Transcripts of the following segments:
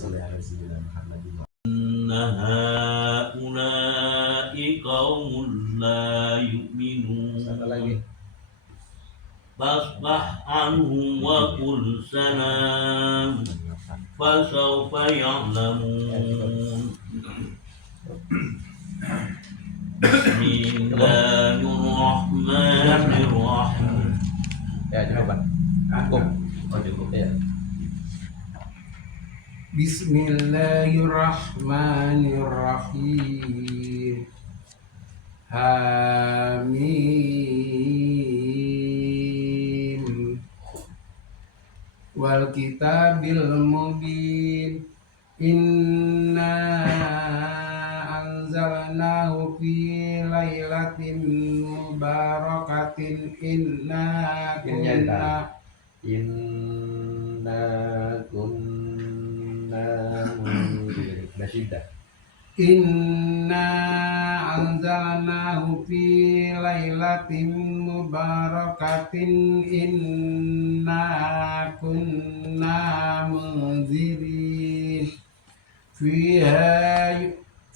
إن هؤلاء قوم لا يؤمنون فاصفح عنهم وقل سلام فسوف يعلمون بسم الله الرحمن الرحيم. Ya, coba. Cukup. Oh, cukup. Ya. Bismillahirrahmanirrahim. Hamim. Wal kitabil mubin. Inna anzalnahu fi lailatin mubarakatin. Inna kunna Inna anzalnahu fi lailatin mubarakatin. Inna kunna munzirin.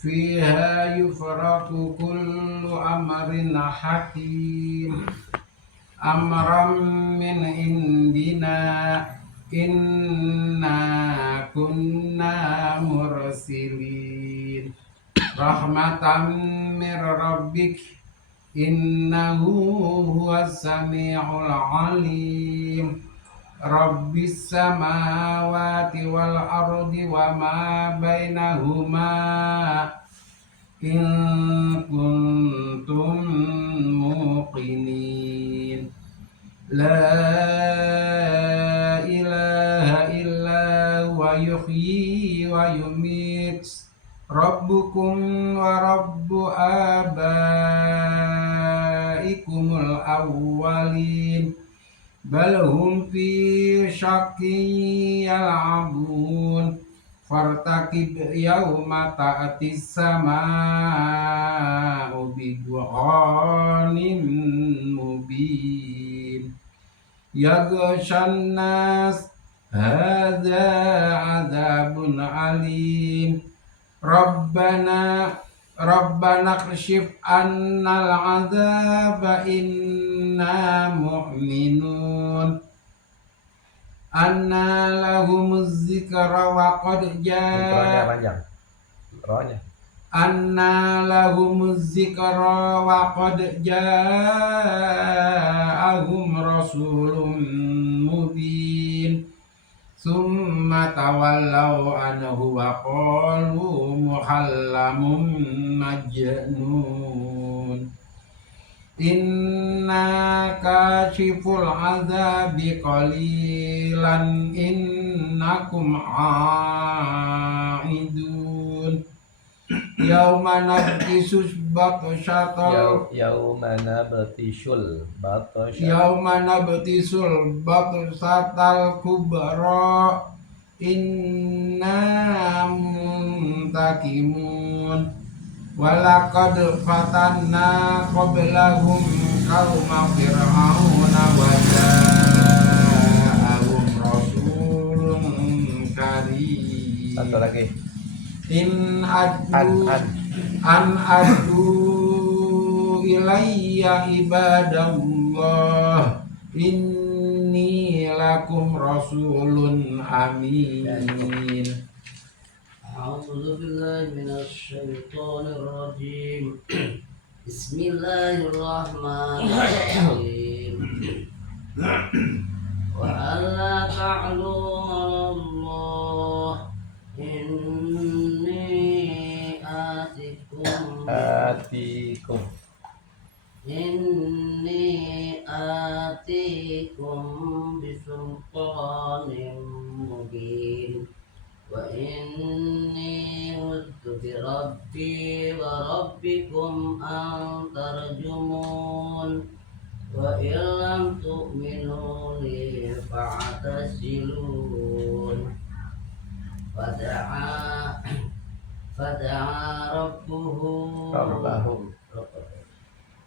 Fiha yufraqu kullu amrin hakim. Amram min indina. Inna kunna mursilin. Rahmatan mir rabbik. Innahu huwas sami'ul alim. Rabbis samawati wal ardi wa ma bainahuma. In kuntum muqinin. La ilaha illa wa yuhyi wa yumit. Rabbukum wa rabbu abaikumul awwalin. Bal hum fi syakkin yal'abun. Fartaqib yawma ta'tis sama'u bidukhanin mubin. Yaghshan nas hadza 'adzabun alim. Rabbana kshif annal 'adzaba inna mu'minun. Anna lahumuz zikra wa qad Anna lahumuz zikra wa qad ja'ahum rasulun mubin. Summa tawallaw anhu wa qalu muhallamun majnun. Inna kashiful azabi qalilan innakum a'idun. Yauma nabtisul batsatal kubra. Inna muntakimun. Walaqad fatanna qablahum qauma fir'auna wa ja'ahum rasulun karim. Satu lagi. An adu ilayya ibadallah. Inni lakum rasulun amin. أعوذ بالله من الشيطان الرجيم. بسم الله الرحمن الرحيم. وألا تعلوا على الله إني آتيكم بسلطان مبين. وإني عذت بربي وربكم أن ترجمون. وإن لم تؤمنوا لي فاعتزلون.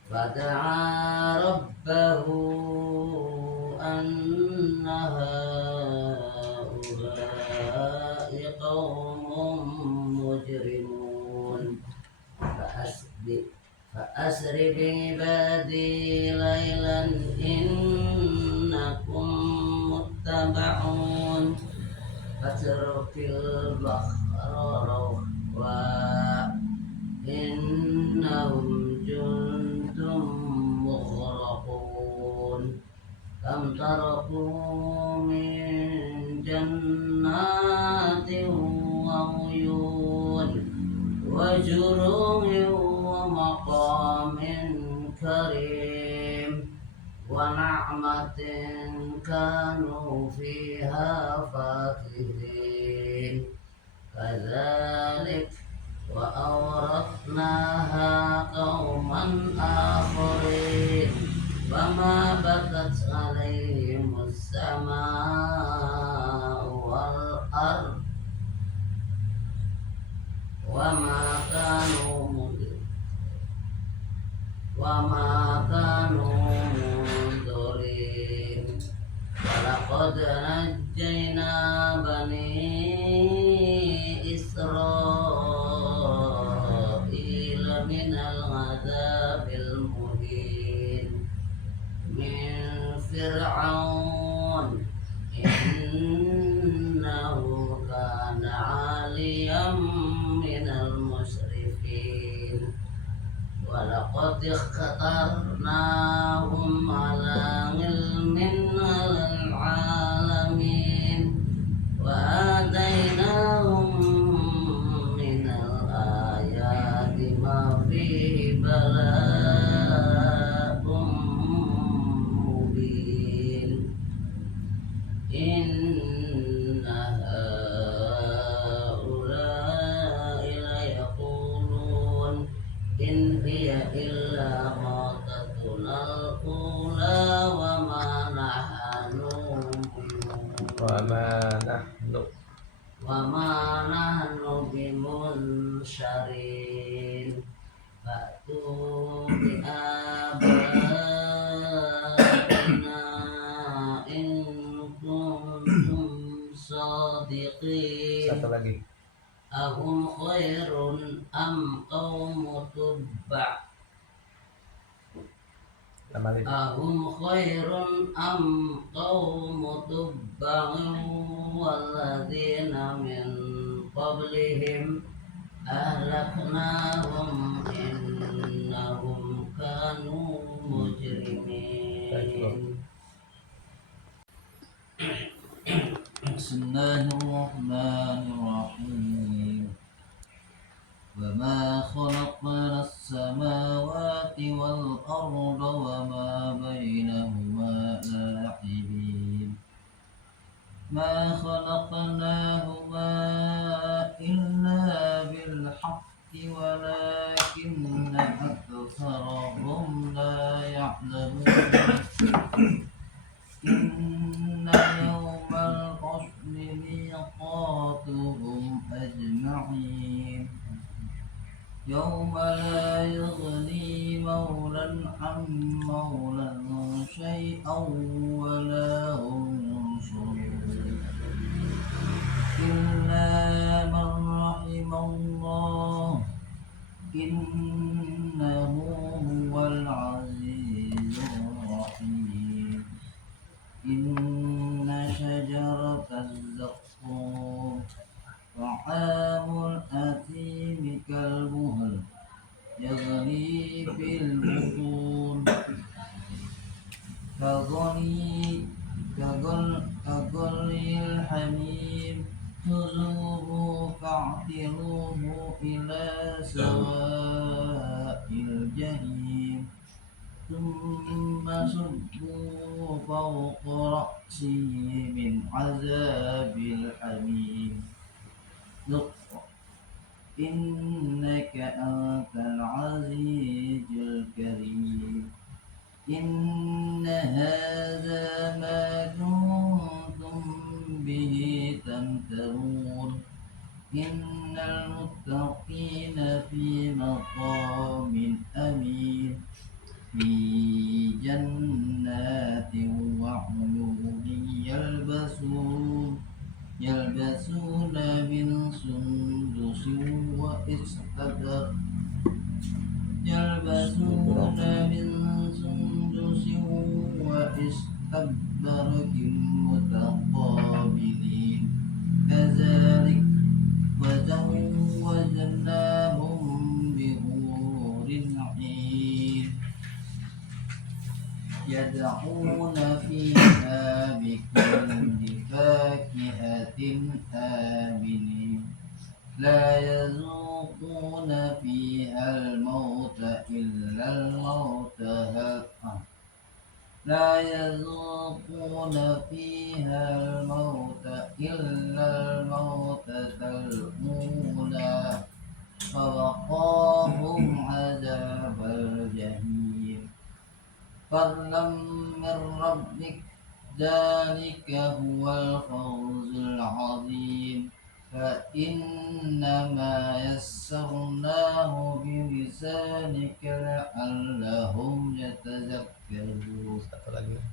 فدعا ربه أن هؤلاء قوم مجرمون فأسر بعبادي ليلا إنكم متبعون فاترك البحر رهوا إنهم جند مغرقون كم تركوا من جنات وعيون وزروع ومقام كريم ونعمة كانوا فيها فاكهين كذلك وأورثناها قوما آخرين وما بكت عليهم السماء والأرض وما كانوا منذرين ولقد نجينا بني إسرائيل من العذاب المهين من فرعون إنه كان عاليا من المسرفين ولقد اخترناهم على علم على العالمين وآتيناهم من الآيات ما فيه بلاء مبين إن هؤلاء ليقولون إن هي إلا موتتنا الأولى وما نحن بمنشرين فأتوا بآبائنا إن كنتم صادقين. Satu lagi. Ahum khairun am qaumu tubba. Ahum khairun am qaumu tubba'in walladzina min qablihim ahlaknahum innahum kanu mujrimin. Bismillahirrahmanirrahim. وما خلقنا السماوات والأرض وما بينهما لاعبين ما خلقناهما إلا بالحق ولكن أكثرهم لا يعلمون إن يوم الفصل ميقاتهم أجمعين يوم لا يغني مولا عن مولا شيئا ولا هم ينصرون إلا من رحم الله إنه هو العزيز الرحيم إن شجرة الزقوم طعام الأثيم كالمهل يغلي في البطون كغلي الحميم خذوه فاعتلوه إلى سواء الجحيم ثم صبوا فوق رأسه من عذاب الحميم ذق إنك أنت العزيز الكريم إن هذا ما كنتم به تمترون إن المتقين في مقام أمين في جنات وعيون يلبسون من استبرق يلبسون من سندس وإستبرق متقابلين كذلك وزوجناهم بحور عين يدعون فيها بكل فاكهة آمنين لا يذوقون فيها الموت إلا الموتى لا يذوقون فيها الموت إلا الموتة الأولى فوقاهم عذاب الجحيم فضلا من ربك ذلك هو الفوز العظيم فإنما يسرناه بلسانك لعلهم يتذكرون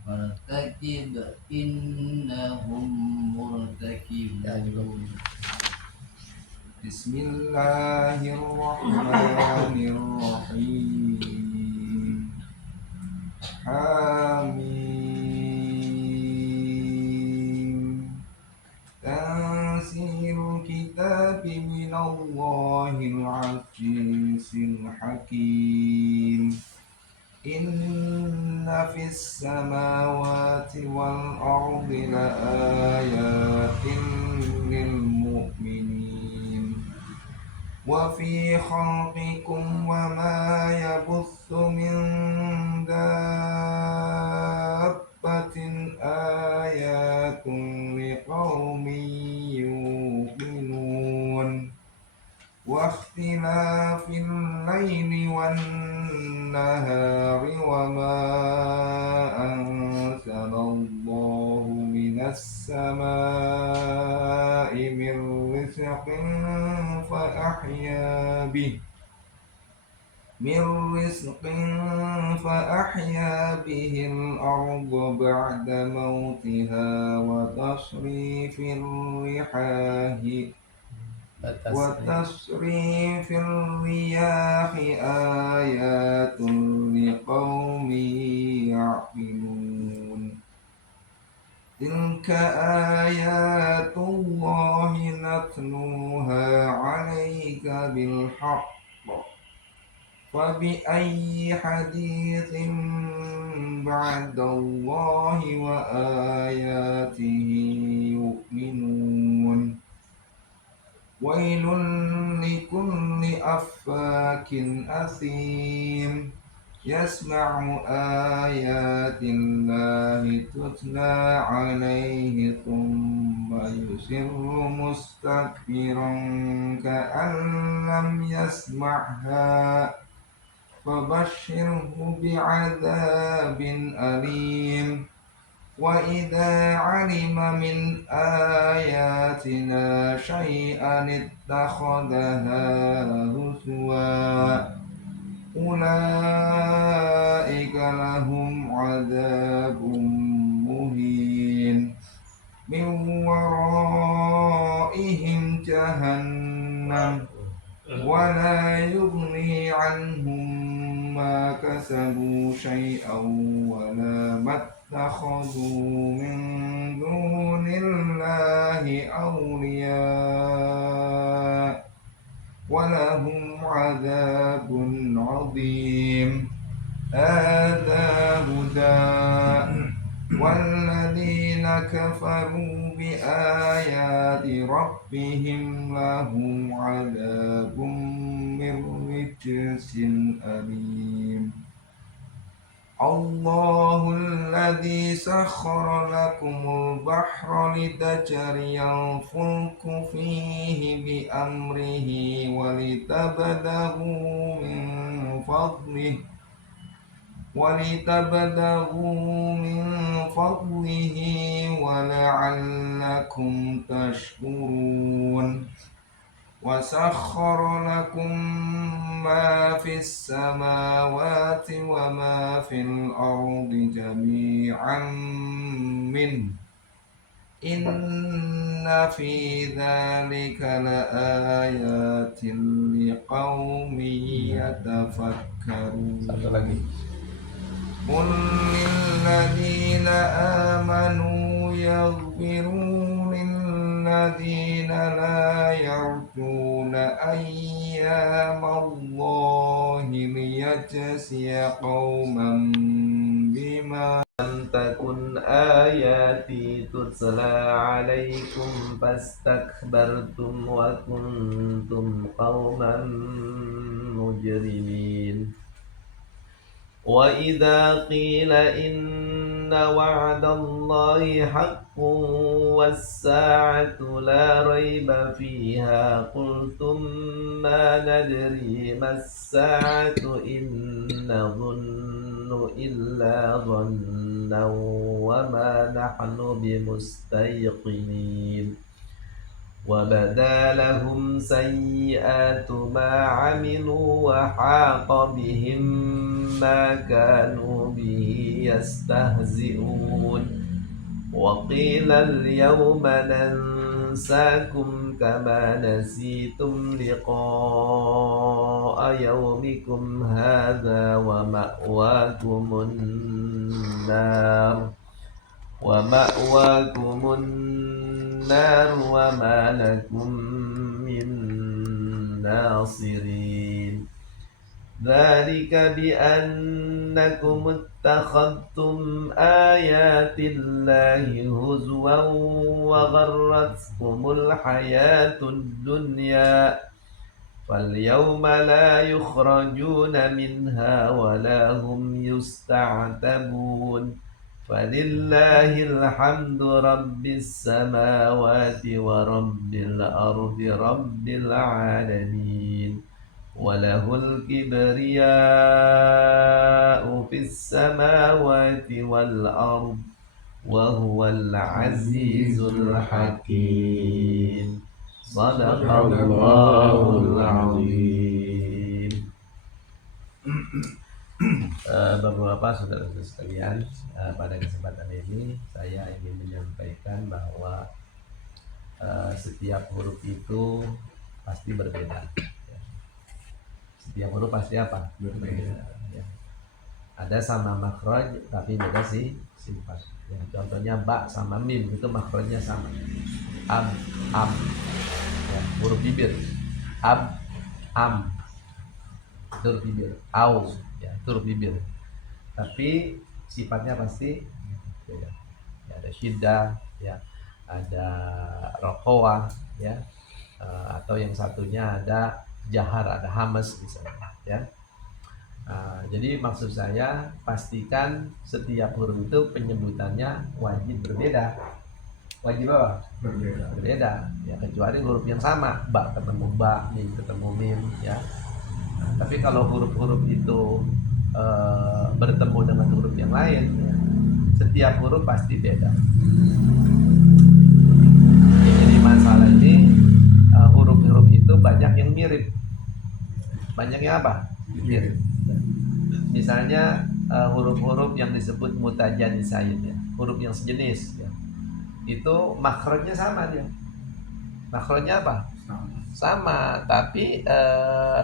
فارتقب إنهم مرتقبون بسم الله الرحمن الرحيم حميم تنزيل الكتاب من الله العزيز الحكيم إن في السماوات والأرض لآيات للمؤمنين وفي خلقكم وما يبث من دابة آيات لقوم يوقنون واختلاف الليل والنهار وما أنزل الله من السماء من رزق فأحيا به الأرض بعد موتها وتصريف الرياح آيات لقوم يعقلون تلك آيات الله نتلوها عليك بالحق فبأي حديث بعد الله وآياته يؤمنون ويل لكل أفاك أثيم يسمع آيات الله تتلى عليه ثم يصر مستكبرا كأن لم يسمعها فبشره بعذاب أليم وإذا علم من آياتنا شيئا اتخذها هزوا أولئك لهم عذاب مهين من ورائهم جهنم ولا يغني عنهم ما كسبوا شيئا ولا ما اتخذوا من دون الله أولياء ولهم عذاب عظيم هذا هدى والذين كفروا بآيات ربهم لهم عذاب من رجس أليم الله الذي سخر لكم البحر لتجري الفلك فيه بأمره ولتبتغوا من فضله ولعلكم تشكرون وسخر لكم ما في السماوات وما في الأرض جميعا منه Inna fi dzalika laayatin liqaumin yatafakkarun. Satu lagi. Qul lilladzina amanu yaghfiru lilladzina la yarjuna ayyamallahi liyajziya qauman bima lam takun ayati tutla alaikum fastakbartum wa kuntum qauman mujrimin. وَإِذَا قِيلَ إِنَّ وَعْدَ اللَّهِ حَقٌّ وَالسَّاعَةُ لَا رَيْبَ فِيهَا قُلْتُمْ مَا نَدْرِي مَا السَّاعَةُ إِن نَّظُنُّ إِلَّا ظَنًّا وَمَا نَحْنُ بِمُسْتَيْقِنِينَ وَبَدَا لَهُمْ سَيِّئَاتُ مَا عَمِلُوا وَحَاقَ بِهِم مَّا كَانُوا بِهِ يَسْتَهْزِئُونَ وَقِيلَ الْيَوْمَ نَنسَاكُمْ كَمَا نَسِيتُمْ لِقَاءَ يَوْمِكُمْ هَٰذَا وَمَأْوَاكُمُ النَّارُ وَمَا لَكُمْ مِن نَّاصِرِينَ ذَلِكَ بِأَنَّكُمُ اتَّخَذْتُمْ آيَاتِ اللَّهِ هُزُوًا وَغَرَّتْكُمُ الْحَيَاةُ الدُّنْيَا فَالْيَوْمَ لَا يُخْرَجُونَ مِنْهَا وَلَا هُمْ يُسْتَعْتَبُونَ فَلِلَّهِ الْحَمْدُ رَبِّ السَّمَاوَاتِ وَرَبِّ الْأَرْضِ رَبِّ الْعَالَمِينَ وَلَهُ الْكِبْرِيَاءُ فِي السَّمَاوَاتِ وَالْأَرْضِ وَهُوَ الْعَزِيزُ الْحَكِيمُ صَدَقَ اللَّهُ الْعَظِيمُ. Bapak-bapak, saudara-saudara sekalian, pada kesempatan ini saya ingin menyampaikan bahwa setiap huruf itu pasti berbeda. Setiap huruf pasti apa? Berbeda. Ya. Ada sama makhraj tapi beda sih sifat. Ya, contohnya ba sama mim itu makhrajnya sama. Am, ya, huruf bibir. Am, itu huruf bibir. Au, ya, itu huruf bibir. Tapi sifatnya pasti beda. Ya, ada syiddah, ya, ada rokoah, ya, atau yang satunya ada jahar, ada hamas misalnya, ya. Jadi maksud saya pastikan setiap huruf itu penyebutannya wajib berbeda. Wajib apa? Berbeda. Ya, kecuali huruf yang sama, ba ketemu ba, mim ketemu mim, ya. Tapi kalau huruf-huruf itu bertemu dengan huruf yang lain, ya, setiap huruf pasti beda. Jadi masalah ini huruf-huruf itu banyak yang mirip. Banyaknya apa? Mirip. Misalnya huruf-huruf yang disebut mutajanisain, ya, huruf yang sejenis, ya, itu makhrajnya sama dia. Makhrajnya apa? Sama, tapi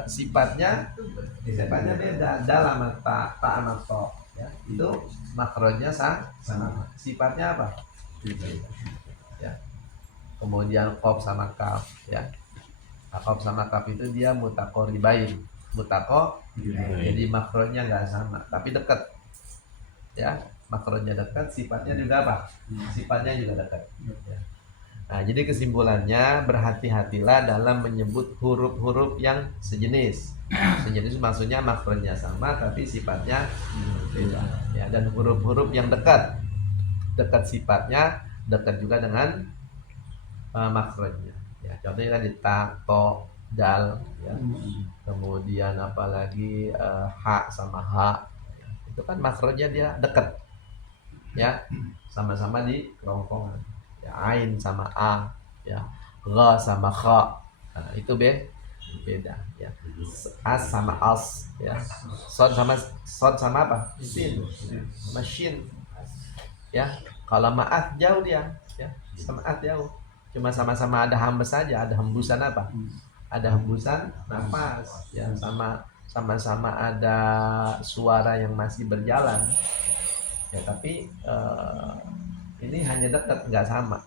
sifatnya beda. Dalam ta sama to, ya, itu makhrajnya sama. Sifatnya apa? Ya. Kemudian qaf sama kaf, ya. Qaf sama kaf itu dia mutaqoribain. Jadi makronya nggak sama, tapi dekat, ya, makronya dekat, sifatnya juga apa? Sifatnya juga dekat. Ya. Nah, jadi kesimpulannya berhati-hatilah dalam menyebut huruf-huruf yang sejenis. Sejenis maksudnya makronya sama, tapi sifatnya beda. Ya, dan huruf-huruf yang dekat sifatnya dekat juga dengan makronya. Ya, contohnya kan di ta, to, dal, ya. Kemudian apalagi ha sama ha, ya. Itu kan makronya dia dekat, ya, sama-sama di kerongkongan, ya. Ain sama a, ya, gha sama kha, nah, itu beda, ya. As sama as, ya. Sod sama apa? Sin sama shin, ya. Kalau ma'at jauh dia, ya, sama jauh. Cuma sama-sama ada hambes saja, ada hembusan apa? Ada hembusan nafas, ya, sama-sama ada suara yang masih berjalan. Ya, tapi ini hanya dekat, nggak sama.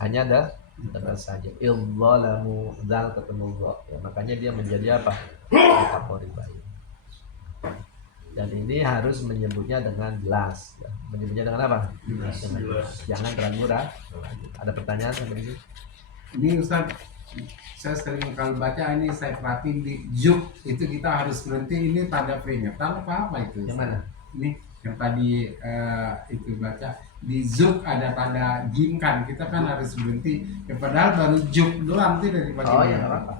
Hanya ada dekat saja. Idzalamu dzal ketemu dha. Ya, makanya dia menjadi apa? Kategori baik. Dan ini harus menyebutnya dengan jelas. Ya. Menyebutnya dengan apa? Jelas. Jangan ragu-ragu. Ada pertanyaan sampai ini? Ini Ustaz, saya sering kalau baca ini saya perhatiin di juk itu kita harus berhenti, ini tanda peringatan apa itu? Yang mana? Ini yang tadi itu baca di juk ada tanda jim kan, kita kan harus berhenti. Ya, padahal baru juk doang tidak dipakai. Oh iya, apa?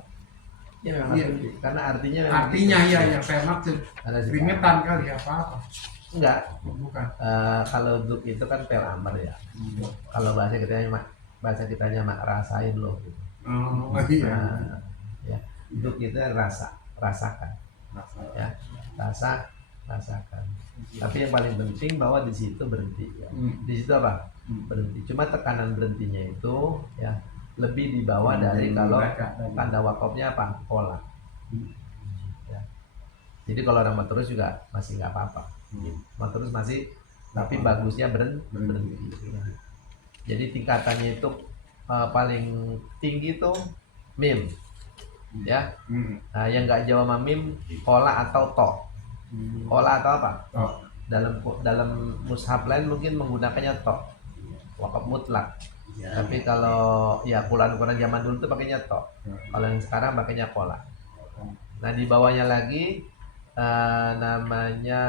Ya memang Iya. karena artinya Artinya gitu. ya yang saya maksud peringatan kali apa? Enggak. Bukan. Kalau duk itu kan pel amr ya. Kalau bahasa kitanya mak rasain loh. Gitu. Oh iya. Ya, duk itu rasakan. Ya, rasakan. Tapi yang paling penting bahwa di situ berhenti. Ya. Di situ apa? Berhenti. Cuma tekanan berhentinya itu ya lebih di bawah dari kalau tanda wakafnya apa? Pola. Ya. Jadi kalau orang terus juga masih nggak apa-apa. Terus masih, tapi bagusnya berhenti. Ya. Jadi tingkatannya itu paling tinggi itu mim, ya. Nah, yang nggak jauh sama mim, pola atau to. Pola atau apa? Dalam mushaf lain mungkin menggunakannya to, wakaf mutlak. Tapi kalau ya Quran zaman dulu tuh pakainya to. Kalau yang sekarang pakainya pola. Nah, di bawahnya lagi namanya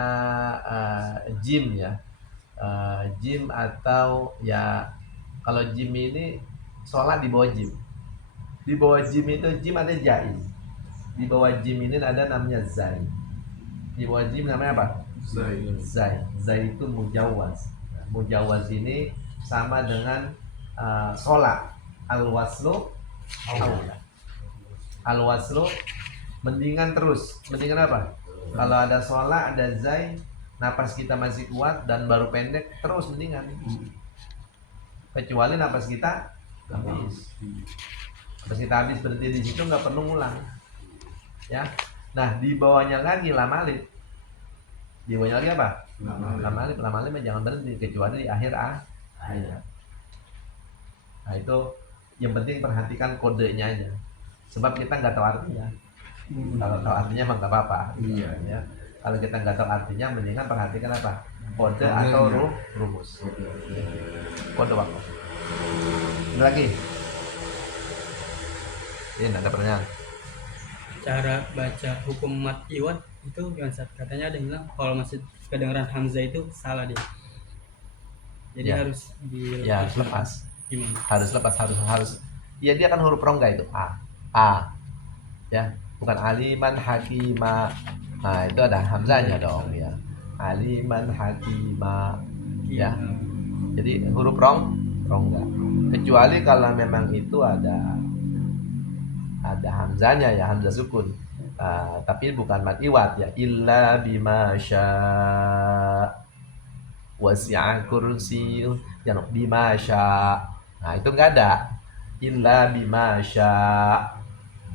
jim ya. Jim atau ya kalau jim ini sholat di bawah jim. Di bawah jim itu jim ada jaiz. Di bawah jim ini ada namanya zai. Di bawah jim namanya apa? Zai itu mujawaz. Mujawaz ini sama dengan sholat. Al-waslu aula. Al-waslu mendingan terus. Mendingan apa? Kalau ada sholat, ada zai, napas kita masih kuat dan baru pendek, terus mendingan. Kecuali napas kita habis. Napas kita habis berhenti di situ nggak perlu ngulang. Ya. Nah, di bawahnya lagi lamalib. Di bawahnya lagi apa? Lamalib jangan berhenti kecuali di akhir ayat. Nah, itu yang penting perhatikan kodenya aja. Sebab kita nggak tahu artinya. Kalau tahu artinya mah nggak apa-apa. Iya. Ya. Kalau kita nggak tahu artinya, mendingan perhatikan apa? Kode atau rumus. Kode waktu. Ini lagi. Ini ada pertanyaan. Cara baca hukum mat iwat itu gimana? Katanya ada yang bilang kalau masih kedengaran hamzah itu salah dia. Jadi Ya. harus Ya, harus lepas. Gimana? Harus lepas, harus. Ya, dia kan huruf rongga itu a. Ya, bukan aliman hakima. Nah, itu ada hamzahnya dong ya. Aliman hakima. Ya. Jadi huruf rongga. Kecuali kalau memang itu ada hamzahnya ya, hamzah sukun. Tapi bukan mad iwat ya. Illa bima syaa wasi'a kursiyyuh jangan bima syaa. Nah, itu enggak ada. Illa bima syaa.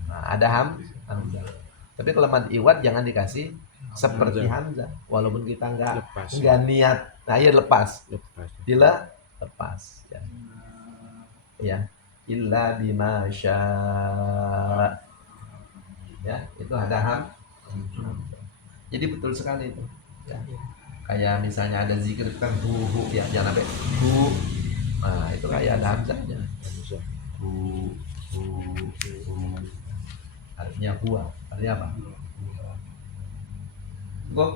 Nah, ada hamzah. Tapi kalau mad iwat jangan dikasih seperti hamzah. Walaupun kita enggak niat. Nah, ya lepas. Lepas ya. Ya. Illa bima syaa. Ya, itu ada hamzah. Jadi betul sekali itu. Ya. Kayak misalnya ada zikir kan hu ya, jangan sampai hu. Nah, itu kayak ada hamzahnya. Hu. Artinya huwa. Artinya apa? Kok?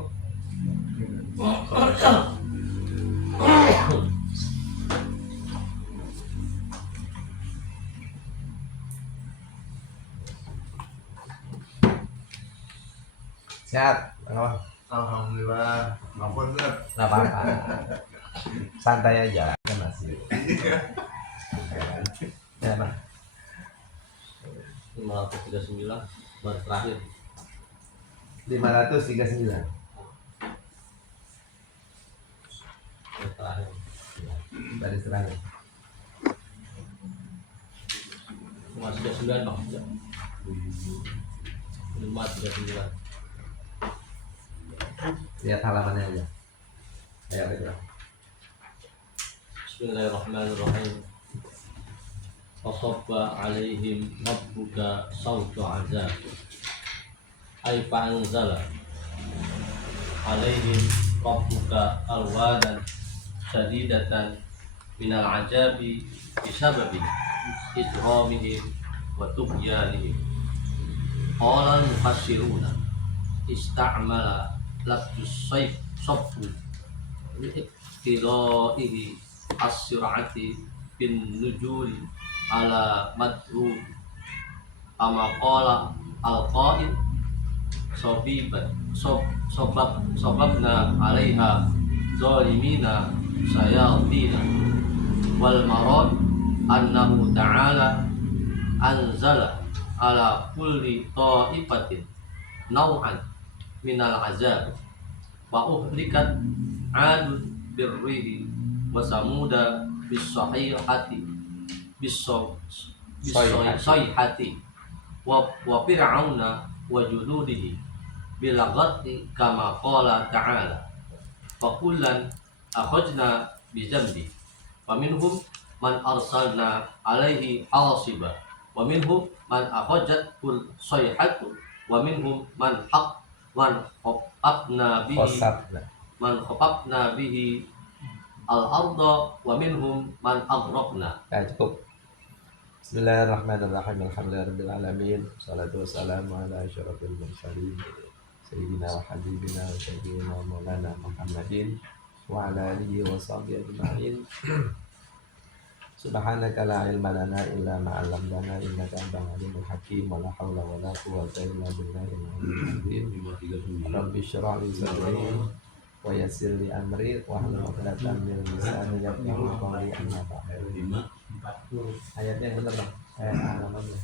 Sehat? Alhamdulillah. Maafkan Ustaz. Nggak apa-apa. Santai aja kan masih. Ya, Pak. 539 baru terakhir. 539. Baru terakhir. Dari terakhir. 539 Bang. Ya. 539. Lihat halamannya aja. Ya, betul. Bismillahirrahmanirrahim. Fasabba alaihim rabbuka sawta azab. Ay fa'anzala alaihim rabbuka alwadan syadidatan minal ajabi bisababi ijramihim wa tughyanihim. Qala al-mufassiruna ista'mala lafzus sayf sabbu liqtilaihi as-sur'ati bin nujuli ala madhu kama qala al-qa'il sababna 'alaiha zalimina sayatina wal marad annahu ta'ala anzala ala kulli ta'ifatin naw'an minal azab wa uhlikat 'adun birrihi wa samuda bis-sahihati bis-sayhati wa fir'auna wa junudihi bilagati kama qala ta'ala fa kullan akhajna bi dhanbi wa minhum man arsalna alaihi hasiba wa minhum man akhajat kul sayhatu wa minhum man khafafna bihi al-arda wa minhum man aghraqna. Ya, cukup. Bismillahirrahmanirrahim. Alhamdulillahirabbil alamin. Shalatu wassalamu ala asyrofil mursalin sayyidina wa habibina wa sayyidina wa maulana Muhammadin wa ala alihi wa sahbihi ajma'in. Subhanaka la ilma lana illa ma 'allamtana innaka antal alimul hakim wa la haula wa la quwwata illa billahil aliyyil azim. Rabbi shrah li sadri wa yassir li amri wa hlul 'uqdatam min lisani yafqahu qawli. Amma ba'du. Ayatnya yang benar Bang. Ayat halamannya.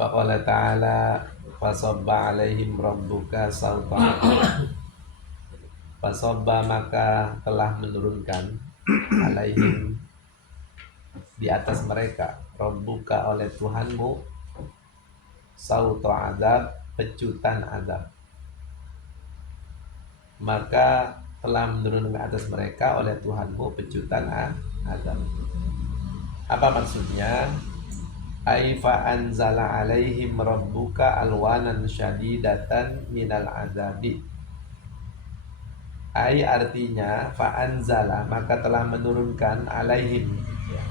Faqala ta'ala fasabba alaihim rabbuka sawta. Fasabba maka telah menurunkan alaihim di atas mereka rabbuka oleh Tuhanmu sawta adab, pecutan adab. Maka telah menurunkan ke atas mereka oleh Tuhanmu pecutan adab. Apa maksudnya? Aifa anzala alaihim rabbuka alwanan syadidatan minal azabi. Ai artinya fa anzala maka telah menurunkan alaihim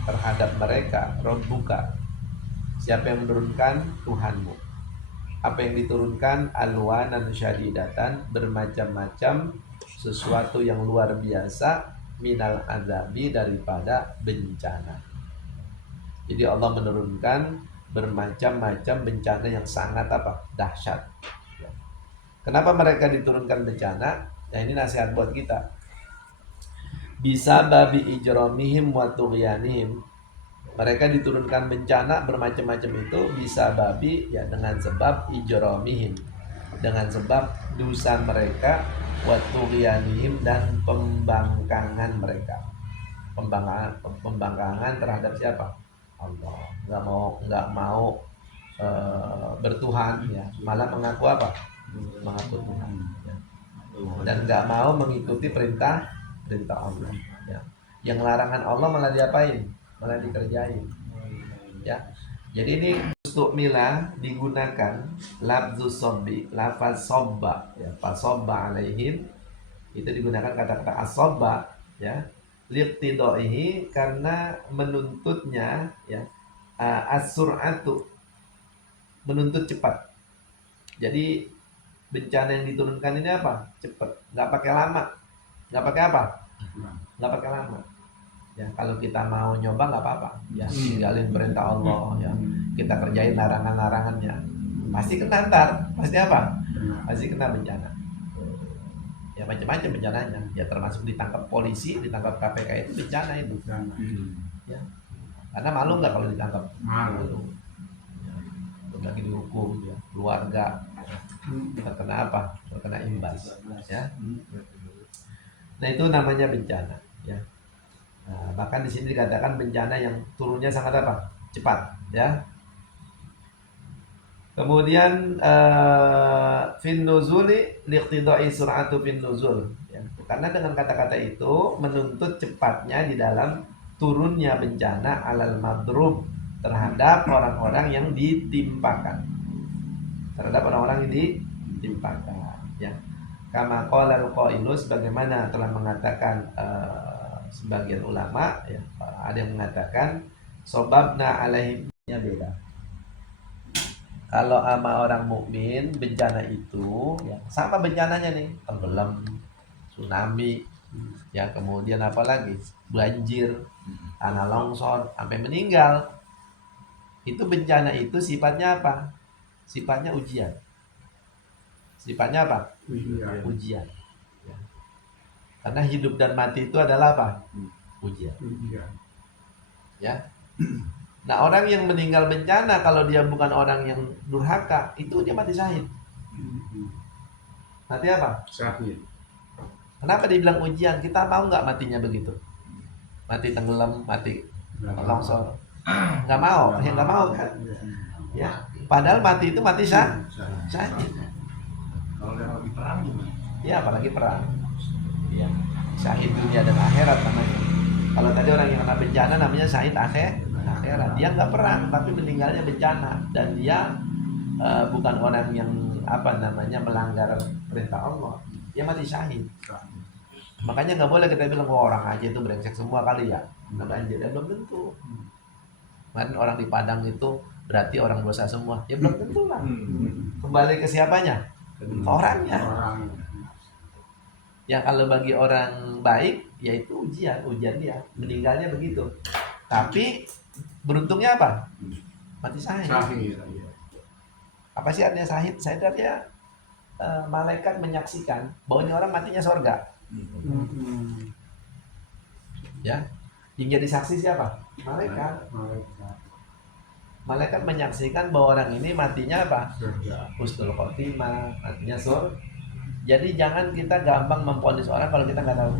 terhadap mereka rabbuka. Siapa yang menurunkan? Tuhanmu. Apa yang diturunkan? Alwanan syadidatan, bermacam-macam sesuatu yang luar biasa minal azabi, daripada bencana. Jadi Allah menurunkan bermacam-macam bencana yang sangat dahsyat. Kenapa mereka diturunkan bencana? Ya, ini nasihat buat kita. Bisa babi ijramihim wa tughyanihim. Mereka diturunkan bencana bermacam-macam itu bisa babi ya dengan sebab ijramihim, dengan sebab dosa mereka, wa tughyanihim, dan pembangkangan mereka. Pembangkangan terhadap siapa? Allah. Nggak mau bertuhan ya, malah mengaku mengaku Tuhan ya. Dan nggak mau mengikuti perintah Allah ya. Yang larangan Allah malah diapain? Malah dikerjain ya. Jadi ini untuk milah digunakan lafzus sobbi, lafaz sobba ya, fasobba alaihim itu digunakan kata-kata asobba ya, liqtidaihi, karena menuntutnya ya, as-sur'atu, menuntut cepat. Jadi bencana yang diturunkan ini cepat, nggak pakai lama, nggak pakai nggak pakai lama ya. Kalau kita mau nyoba nggak apa-apa ya, tinggalin perintah Allah ya, kita kerjain larangan-larangannya, pasti kena pasti kena bencana ya, macam-macam bencananya ya, termasuk ditangkap polisi, ditangkap KPK, itu bencana itu ya. Karena malu nggak kalau ditangkap? Malu. Ya. Belum lagi dihukum, ya. Keluarga terkena apa? Terkena imbas. Ya. Nah itu namanya bencana. Ya. Nah, bahkan di sini dikatakan bencana yang turunnya sangat apa? Cepat. Ya. Kemudian fin nuzuli liqtidai sur'atu fin nuzul. Ya. Karena dengan kata-kata itu menuntut cepatnya di dalam turunnya bencana alal madrub terhadap orang-orang yang ditimpakan. Terhadap orang-orang yang ditimpakan. Ya. Kama qala al-qailus, bagaimana telah mengatakan sebagian ulama, ya, ada yang mengatakan sobabna alaihimnya beda. Kalau sama orang mukmin bencana itu ya sama bencananya nih, tenggelam, tsunami, ya kemudian apa lagi, banjir, tanah longsor, sampai meninggal. Itu bencana itu sifatnya apa? Sifatnya ujian. Sifatnya apa? Ujian. Ya. Karena hidup dan mati itu adalah apa? Ujian. Ya. Nah orang yang meninggal bencana, kalau dia bukan orang yang durhaka, itu dia mati syahid. Mati apa? Syahid. Kenapa dibilang ujian? Kita mau nggak matinya begitu? Mati tenggelam, mati longsor? Nggak mau, ya nggak mau kan? Ya. Padahal mati itu mati syahid. Kalau lagi perang gimana? Ya apalagi perang. Ya. Syahid dunia dan akhirat namanya. Kalau tadi orang yang kena bencana namanya syahid akhirat. Dia nggak perang tapi meninggalnya bencana, dan dia bukan orang yang apa namanya melanggar perintah Allah, dia mati syahid. Makanya nggak boleh kita bilang orang aja itu brengsek semua kali ya, nggak banjir, ya belum tentu. Kemarin orang di Padang itu berarti orang dosa semua, ya belum tentu lah. Kembali ke siapanya? Ke orangnya. Ya kalau bagi orang baik ya itu ujian dia meninggalnya begitu. Tapi beruntungnya apa? Mati syahid. Apa sih artinya syahid? Syahid artinya malaikat menyaksikan bahwa ini orang matinya surga. Ya, yang jadi saksi siapa? Malaikat. Malaikat menyaksikan bahwa orang ini matinya apa? Husnul khotimah, matinya surga. Jadi jangan kita gampang memvonis orang kalau kita nggak tahu.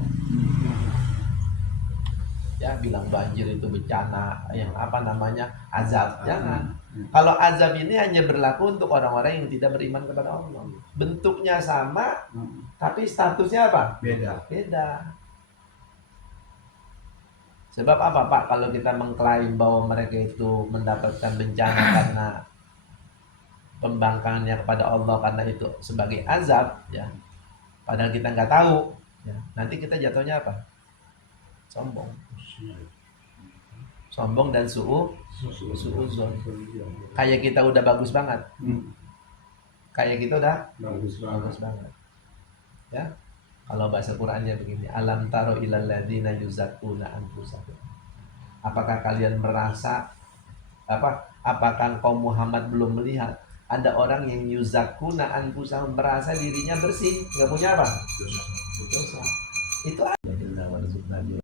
Ya bilang banjir itu bencana, yang apa namanya azab, jangan. Kalau azab ini hanya berlaku untuk orang-orang yang tidak beriman kepada Allah. Bentuknya sama, tapi statusnya apa? Beda. Sebab apa Pak? Kalau kita mengklaim bahwa mereka itu mendapatkan bencana karena pembangkangannya kepada Allah, karena itu sebagai azab, ya. Padahal kita nggak tahu, ya. Nanti kita jatuhnya apa? Sombong dan suudzon. Kayak kita udah bagus banget. Kayak kita udah bagus banget. Ya. Kalau bahasa Qur'annya begini, alam taro ilal ladzina yuzakkuna anfusahum. Apakah kalian merasa apakah kaum Muhammad belum melihat ada orang yang yuzakkuna anfusahum, merasa dirinya bersih, enggak punya apa? Dosa. Itu ada.